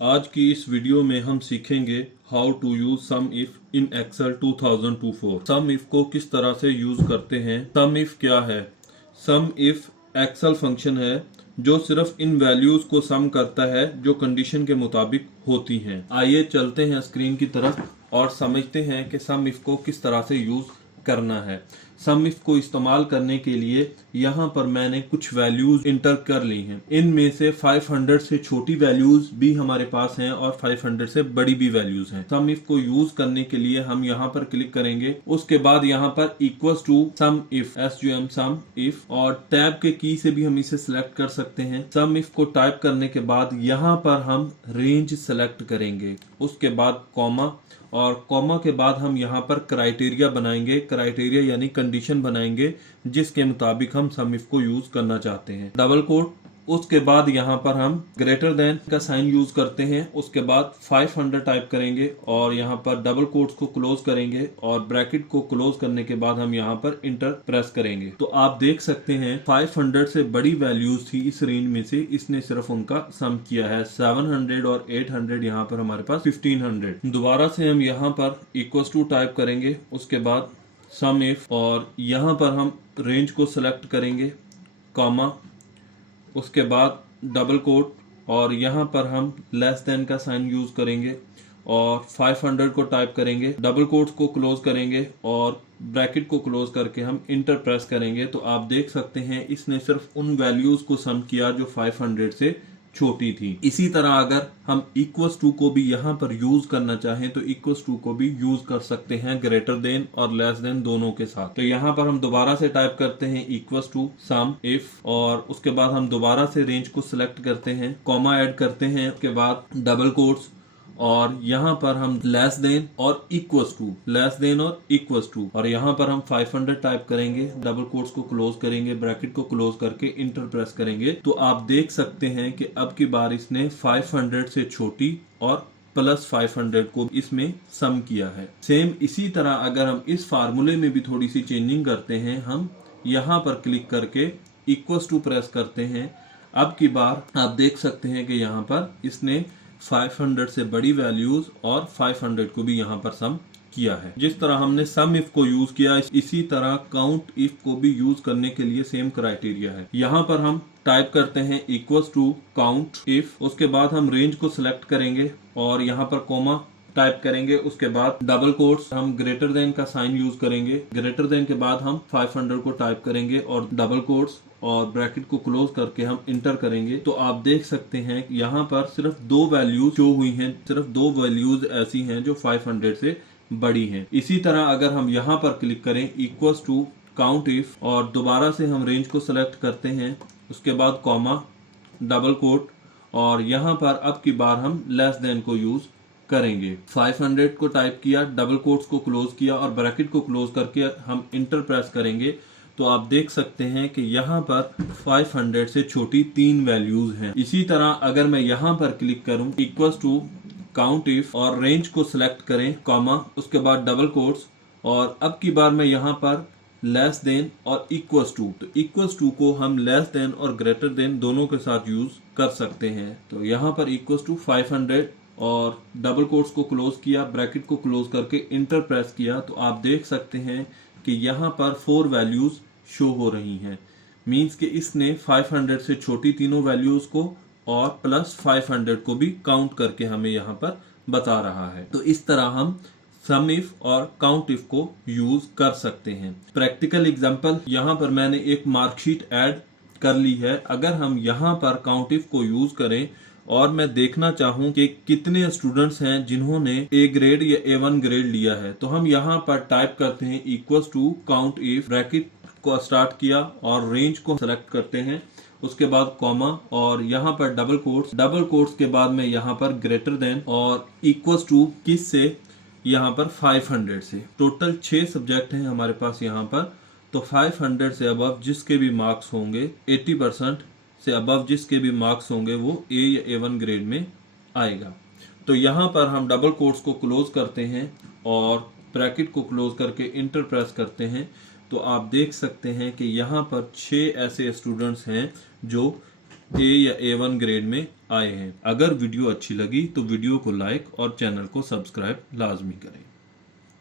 आज की इस वीडियो में हम सीखेंगे how to use sum if in Excel 2024। Sum if को किस तरह से यूज करते हैं। सम इफ क्या है? सम इफ एक्सेल फंक्शन है जो सिर्फ इन वैल्यूज को सम करता है जो कंडीशन के मुताबिक होती हैं। आइए चलते हैं स्क्रीन की तरफ और समझते हैं कि सम इफ को किस तरह से यूज करना है। सम इफ को इस्तेमाल करने के लिए यहाँ पर मैंने कुछ वैल्यूज इंटर कर ली हैं। इनमें से 500 से छोटी वैल्यूज भी हमारे पास हैं और 500 से बड़ी भी वैल्यूज हैं। सम इफ को यूज करने के लिए हम यहाँ पर क्लिक करेंगे, उसके बाद यहाँ पर equals to sum if SUM sum if और टैब के की से भी हम इसे सिलेक्ट कर सकते हैं। सम इफ को टाइप करने के बाद यहाँ पर हम रेंज सेलेक्ट करेंगे, उसके बाद कॉमा और कॉमा के बाद हम यहाँ पर क्राइटेरिया बनाएंगे। क्राइटेरिया यानी कंडीशन बनाएंगे जिसके मुताबिक हम सम इफ को यूज करना चाहते हैं। डबल कोट, उसके बाद यहाँ पर हम ग्रेटर देन का साइन यूज करते हैं, उसके बाद 500 टाइप करेंगे और यहाँ पर डबल कोट्स को क्लोज करेंगे और ब्रैकेट को क्लोज करने के बाद हम यहाँ पर इंटर प्रेस करेंगे। तो आप देख सकते हैं 500 से बड़ी वैल्यूज थी इस रेंज में से, इसने सिर्फ उनका सम किया है। 700 और 800 यहाँ पर हमारे पास 1500। दोबारा से हम यहाँ पर इक्वल्स टू टाइप करेंगे, उसके बाद सम इफ और यहाँ पर हम रेंज को सिलेक्ट करेंगे, कॉमा, उसके बाद डबल कोट और यहाँ पर हम लेस देन का साइन यूज करेंगे और 500 को टाइप करेंगे, डबल कोट्स को क्लोज करेंगे और ब्रैकेट को क्लोज करके हम इंटर प्रेस करेंगे। तो आप देख सकते हैं इसने सिर्फ उन वैल्यूज को सम किया जो 500 से छोटी थी। इसी तरह अगर हम इक्वल्स टू को भी यहाँ पर यूज करना चाहें तो इक्वल्स टू को भी यूज कर सकते हैं ग्रेटर देन और लेस देन दोनों के साथ। तो यहाँ पर हम दोबारा से टाइप करते हैं इक्वल्स टू सम इफ और उसके बाद हम दोबारा से रेंज को सिलेक्ट करते हैं, कॉमा ऐड करते हैं, उसके बाद डबल कोट्स और यहाँ पर हम लेस देन और इक्वल्स टू, लेस देन और इक्वल्स टू और यहाँ पर हम 500 टाइप करेंगे, डबल कोट्स को क्लोज करेंगे, ब्रैकेट को क्लोज करके इंटर प्रेस करेंगे। तो आप देख सकते हैं कि अब की बार इसने 500 से छोटी और प्लस 500 को इसमें सम किया है। सेम इसी तरह अगर हम इस फार्मूले में भी थोड़ी सी चेंजिंग करते हैं, हम यहाँ पर क्लिक करके इक्वल्स टू प्रेस करते हैं, अब की बार आप देख सकते हैं कि यहाँ पर इसने 500 से बड़ी वैल्यूज और 500 को भी यहाँ पर सम किया है। जिस तरह हमने सम इफ को यूज किया इसी तरह काउंट इफ को भी यूज करने के लिए सेम क्राइटेरिया है। यहाँ पर हम टाइप करते हैं इक्वल्स टू काउंट इफ, उसके बाद हम रेंज को सिलेक्ट करेंगे और यहाँ पर कॉमा टाइप करेंगे, उसके बाद डबल कोट्स, हम ग्रेटर देन का साइन यूज करेंगे, ग्रेटर देन के बाद हम 500 को टाइप करेंगे और डबल कोट्स और ब्रैकेट को क्लोज करके हम इंटर करेंगे। तो आप देख सकते हैं यहाँ पर सिर्फ दो वैल्यूज शो हुई हैं, सिर्फ दो वैल्यूज ऐसी हैं जो 500 से बड़ी हैं। इसी तरह अगर हम यहाँ पर क्लिक करें इक्वल्स टू काउंट इफ और दोबारा से हम रेंज को सिलेक्ट करते हैं, उसके बाद कॉमा, डबल कोट और यहाँ पर अब की बार हम लेस देन को यूज करेंगे। 500 को टाइप किया, डबल कोट्स को क्लोज किया और ब्रैकेट को क्लोज करके हम इंटर प्रेस करेंगे। तो आप देख सकते हैं कि यहाँ पर 500 से छोटी तीन वैल्यूज हैं। इसी तरह अगर मैं यहाँ पर क्लिक करूँ इक्वल्स टू काउंट इफ और रेंज को सिलेक्ट करें, कॉमा, उसके बाद डबल कोट्स और अब की बार मैं यहाँ पर लेस देन और इक्वल्स टू, तो इक्वल्स टू को हम लेस देन और ग्रेटर देन दोनों के साथ यूज कर सकते हैं। तो यहाँ पर इक्वल्स टू 500 और डबल कोट्स को क्लोज किया, ब्रैकेट को क्लोज करके इंटर प्रेस किया। तो आप देख सकते हैं कि यहाँ पर 4 वैल्यूज शो हो रही हैं। मींस कि इसने 500 से छोटी तीनों वैल्यूज को और प्लस 500 को भी काउंट करके हमें यहाँ पर बता रहा है। तो इस तरह हम सम इफ और काउंट इफ को यूज कर सकते हैं। प्रैक्टिकल एग्जांपल, यहाँ पर मैंने एक मार्कशीट ऐड कर ली है। अगर हम यहाँ पर काउंट इफ को यूज करें और मैं देखना चाहूँ कि कितने स्टूडेंट्स हैं जिन्होंने A ग्रेड या A1 ग्रेड लिया है, तो हम यहाँ पर टाइप करते हैं equals to count if, bracket को स्टार्ट किया और रेंज को सेलेक्ट करते हैं, उसके बाद कॉमा और यहाँ पर डबल कोट्स के बाद में यहाँ पर ग्रेटर देन और इक्वल्स टू किस से, यहाँ पर 500 से। टोटल 6 सब्जेक्ट हैं हमारे पास यहाँ पर। तो 500 से अबव जिसके भी मार्क्स होंगे, 80% से अबव जिसके भी मार्क्स होंगे वो A या A1 ग्रेड में आएगा। तो यहाँ पर हम डबल कोट्स को क्लोज करते हैं और ब्रैकेट को क्लोज करके इंटर प्रेस करते हैं। तो आप देख सकते हैं कि यहाँ पर 6 ऐसे स्टूडेंट्स हैं जो ए या A1 ग्रेड में आए हैं। अगर वीडियो अच्छी लगी तो वीडियो को लाइक और चैनल को सब्सक्राइब लाजमी करें।